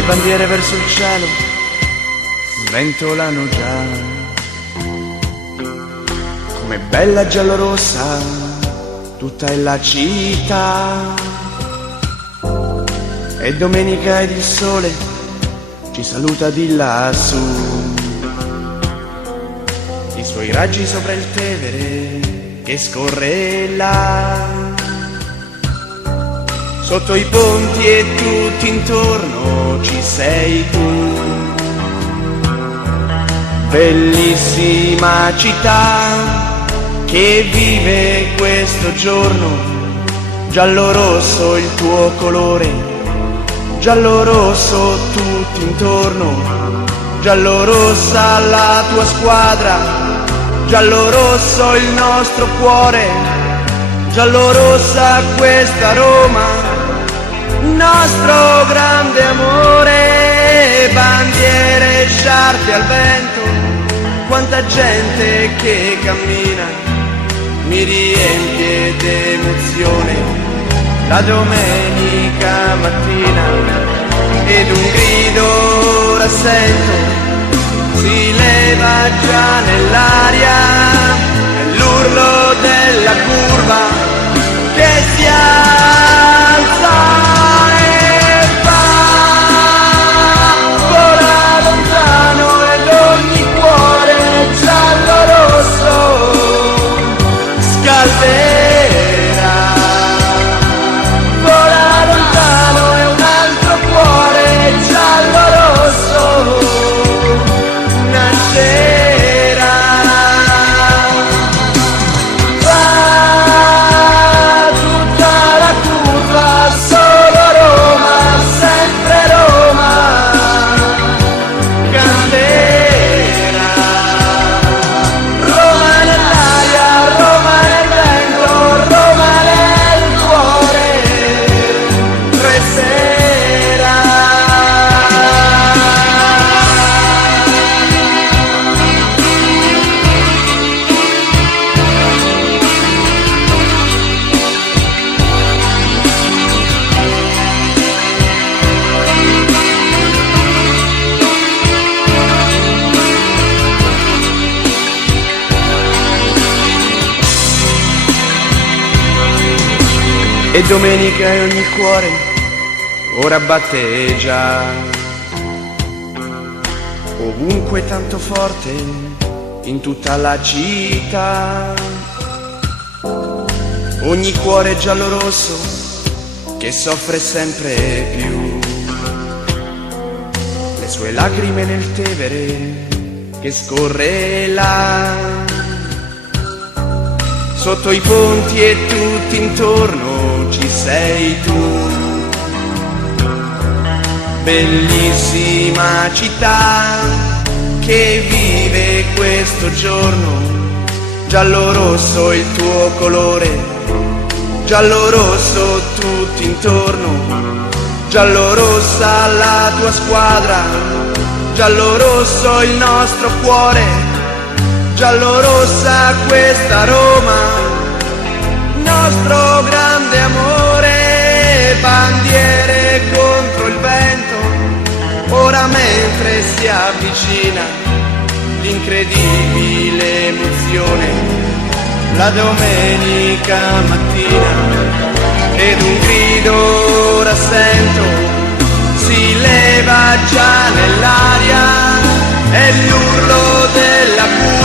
le bandiere verso il cielo sventolano già, come bella giallorossa tutta è la città. E domenica ed il sole ci saluta di lassù, i suoi raggi sopra il Tevere che scorre là. Sotto i ponti e tutti intorno ci sei tu, bellissima città che vive questo giorno, giallo-rosso il tuo colore, giallo-rosso tutti intorno, giallo-rossa la tua squadra, giallo-rosso il nostro cuore, giallo-rossa questa Roma, nostro grande amore. Bandiere, sciarpe al vento, quanta gente che cammina, mi riempie d'emozione la domenica mattina. Ed un grido rassento si leva già nell'aria, è l'urlo della curva che si alza e va, vola lontano ed ogni cuore giallo-rosso scalderà. Vola lontano e un altro cuore giallo-rosso nascerà. Va tutta la curva, solo Roma, sempre Roma canterà. Roma nell'aria, Roma nel vento, Roma nel cuore resterà. E domenica e ogni cuore ora batte già, ovunque tanto forte in tutta la città. Ogni cuore giallo-rosso che soffre sempre più, le sue lacrime nel Tevere che scorre là. Sotto i ponti e tutti intorno ci sei tu, bellissima città che vive questo giorno, giallo-rosso il tuo colore, giallo-rosso tutti intorno, giallo-rossa la tua squadra, giallo-rosso il nostro cuore, giallo-rossa questa Roma, nostro grande amore. Bandiere contro il vento, ora mentre si avvicina l'incredibile emozione, la domenica mattina. Ed un grido rassento si leva già nell'aria, è l'urlo della curva